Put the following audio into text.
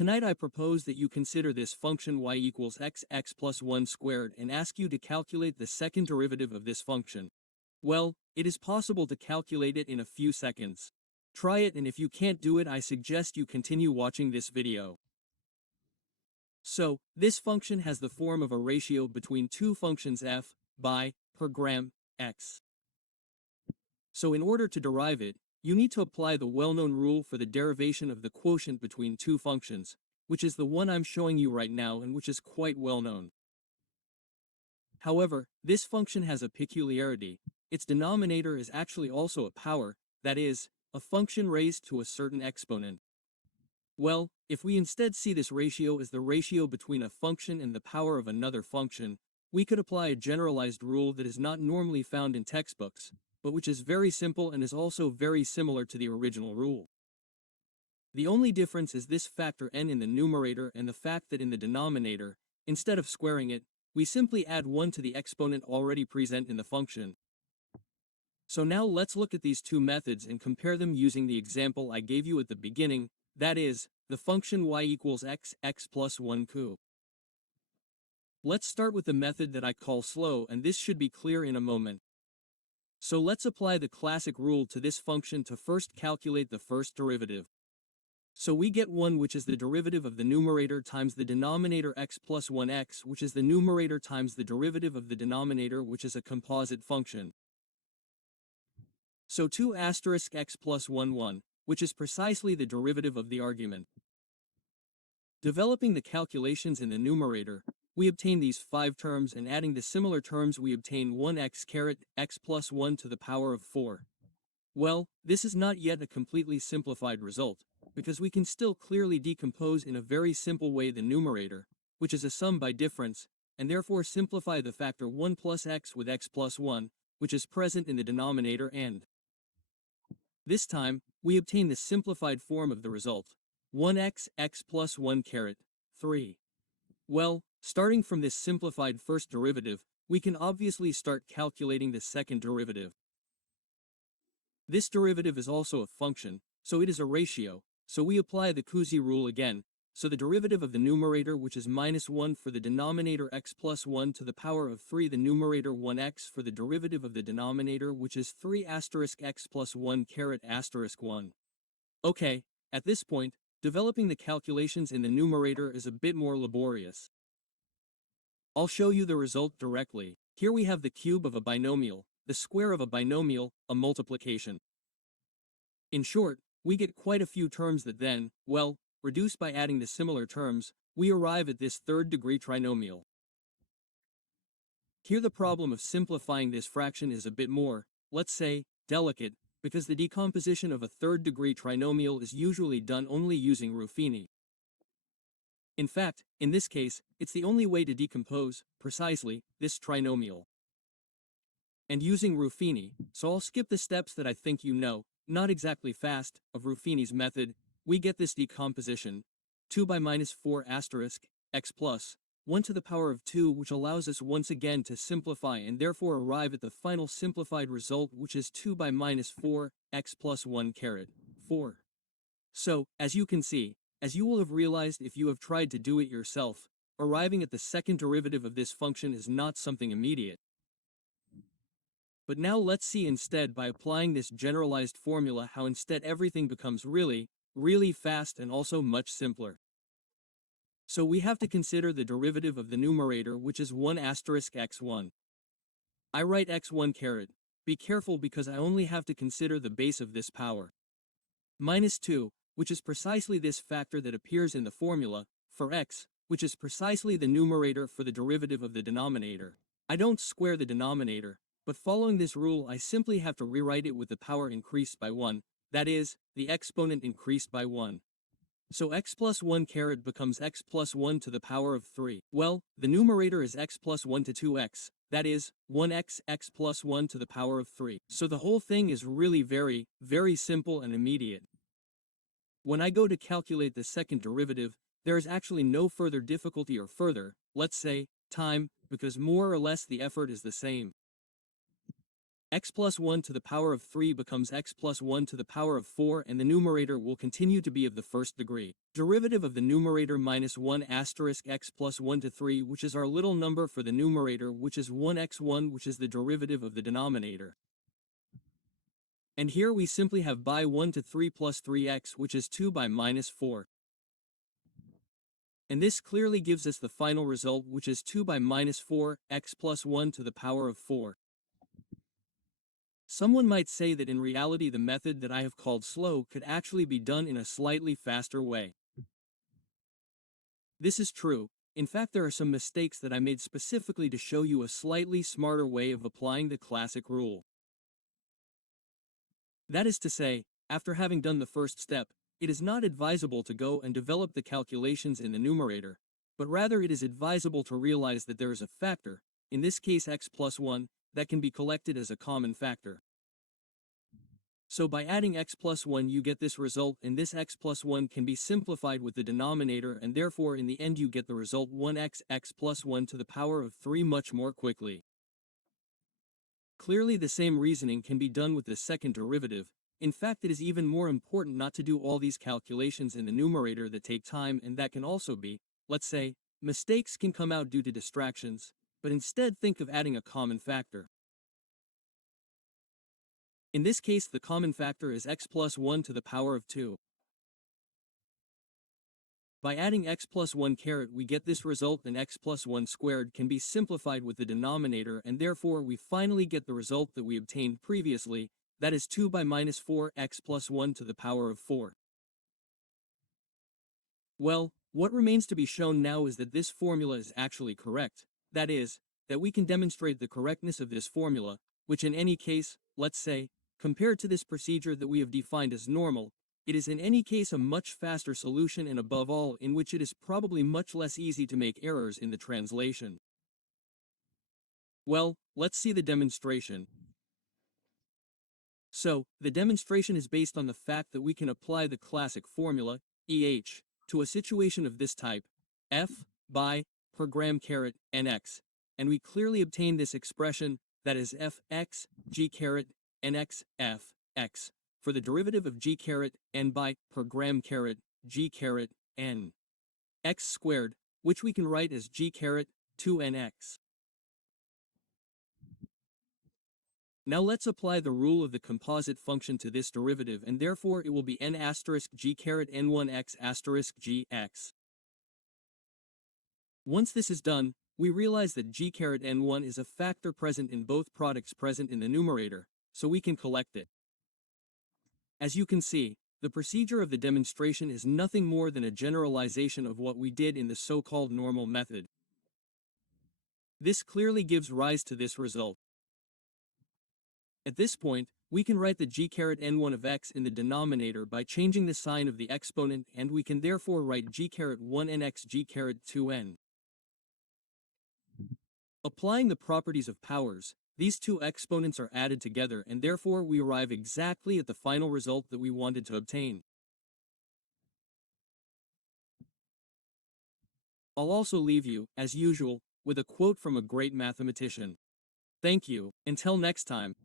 Tonight I propose that you consider this function y equals x plus 1 squared and ask you to calculate the second derivative of this function. Well, it is possible to calculate it in a few seconds. Try it, and if you can't do it, I suggest you continue watching this video. So, this function has the form of a ratio between two functions f by per gram x. So in order to derive it, you need to apply the well-known rule for the derivation of the quotient between two functions, which is the one I'm showing you right now and which is quite well known. However, this function has a peculiarity. Its denominator is actually also a power, that is, a function raised to a certain exponent. Well, if we instead see this ratio as the ratio between a function and the power of another function, we could apply a generalized rule that is not normally found in textbooks, but which is very simple and is also very similar to the original rule. The only difference is this factor n in the numerator and the fact that in the denominator, instead of squaring it, we simply add 1 to the exponent already present in the function. So now let's look at these two methods and compare them using the example I gave you at the beginning, that is, the function y equals x plus 1 cube. Let's start with the method that I call slow, and this should be clear in a moment. So let's apply the classic rule to this function to first calculate the first derivative. So we get 1, which is the derivative of the numerator times the denominator x plus 1x, which is the numerator times the derivative of the denominator, which is a composite function. So 2 asterisk x plus 1, which is precisely the derivative of the argument. Developing the calculations in the numerator, we obtain these 5 terms, and adding the similar terms we obtain 1x caret x plus 1 to the power of 4. Well, this is not yet a completely simplified result, because we can still clearly decompose in a very simple way the numerator, which is a sum by difference, and therefore simplify the factor 1 plus x with x plus 1, which is present in the denominator, and this time, we obtain the simplified form of the result, 1x x plus 1 caret 3. Well, starting from this simplified first derivative, we can obviously start calculating the second derivative. This derivative is also a function, so it is a ratio, so we apply the Cauchy rule again, so the derivative of the numerator, which is minus 1 for the denominator x plus 1 to the power of 3, the numerator 1x for the derivative of the denominator, which is 3 asterisk x plus 1 caret asterisk 1. Okay, at this point, developing the calculations in the numerator is a bit more laborious. I'll show you the result directly. Here we have the cube of a binomial, the square of a binomial, a multiplication. In short, we get quite a few terms that then, well, reduced by adding the similar terms, we arrive at this third-degree trinomial. Here the problem of simplifying this fraction is a bit more, let's say, delicate, because the decomposition of a third-degree trinomial is usually done only using Ruffini. In fact, in this case, it's the only way to decompose, precisely, this trinomial. And using Ruffini, so I'll skip the steps that I think you know, not exactly fast, of Ruffini's method, we get this decomposition, 2 by minus 4 asterisk, x plus, 1 to the power of 2, which allows us once again to simplify and therefore arrive at the final simplified result, which is 2 by minus 4, x plus 1 caret 4. So, as you can see, as you will have realized if you have tried to do it yourself, arriving at the second derivative of this function is not something immediate. But now let's see instead, by applying this generalized formula, how instead everything becomes really fast and also much simpler. So we have to consider the derivative of the numerator, which is 1 asterisk x1. I write x1 caret. Be careful because I only have to consider the base of this power. Minus 2, which is precisely this factor that appears in the formula, for x, which is precisely the numerator for the derivative of the denominator. I don't square the denominator, but following this rule I simply have to rewrite it with the power increased by 1, that is, the exponent increased by 1. So x plus 1 caret becomes x plus 1 to the power of 3. Well, the numerator is x plus 1 to 2x, that is, 1x x plus 1 to the power of 3. So the whole thing is really very simple and immediate. When I go to calculate the second derivative, there is actually no further difficulty or further, let's say, time, because more or less the effort is the same. x plus 1 to the power of 3 becomes x plus 1 to the power of 4, and the numerator will continue to be of the first degree. Derivative of the numerator minus 1 asterisk x plus 1 to 3, which is our little number for the numerator, which is 1x1, which is the derivative of the denominator. And here we simply have by 1 to 3 plus 3x, which is 2 by minus 4. And this clearly gives us the final result, which is 2 by minus 4, x plus 1 to the power of 4. Someone might say that in reality the method that I have called slow could actually be done in a slightly faster way. This is true. In fact, there are some mistakes that I made specifically to show you a slightly smarter way of applying the classic rule. That is to say, after having done the first step, it is not advisable to go and develop the calculations in the numerator, but rather it is advisable to realize that there is a factor, in this case x plus 1, that can be collected as a common factor. So by adding x plus 1 you get this result, and this x plus 1 can be simplified with the denominator, and therefore in the end you get the result 1x x plus 1 to the power of 3 much more quickly. Clearly the same reasoning can be done with the second derivative. In fact, it is even more important not to do all these calculations in the numerator that take time, and that can also be, let's say, mistakes can come out due to distractions, but instead think of adding a common factor. In this case the common factor is x plus 1 to the power of 2. By adding x plus 1 caret we get this result, and x plus 1 squared can be simplified with the denominator, and therefore we finally get the result that we obtained previously, that is 2 by minus 4 x plus 1 to the power of 4. Well, what remains to be shown now is that this formula is actually correct. That is, that we can demonstrate the correctness of this formula, which in any case, let's say, compared to this procedure that we have defined as normal, it is in any case a much faster solution, and above all in which it is probably much less easy to make errors in the translation. Well, let's see the demonstration. So, the demonstration is based on the fact that we can apply the classic formula, EH, to a situation of this type, f by per gram caret nx, and we clearly obtain this expression, that is f x g caret nx f x, for the derivative of g caret n by per gram caret g caret n x squared, which we can write as g caret 2nx. Now let's apply the rule of the composite function to this derivative, and therefore it will be n asterisk g caret n1x asterisk gx. Once this is done, we realize that g caret n1 is a factor present in both products present in the numerator, so we can collect it. As you can see, the procedure of the demonstration is nothing more than a generalization of what we did in the so-called normal method. This clearly gives rise to this result. At this point, we can write the g caret n1 of x in the denominator by changing the sign of the exponent, and we can therefore write g caret 1nx g caret 2n. Applying the properties of powers, these two exponents are added together, and therefore we arrive exactly at the final result that we wanted to obtain. I'll also leave you, as usual, with a quote from a great mathematician. Thank you, until next time.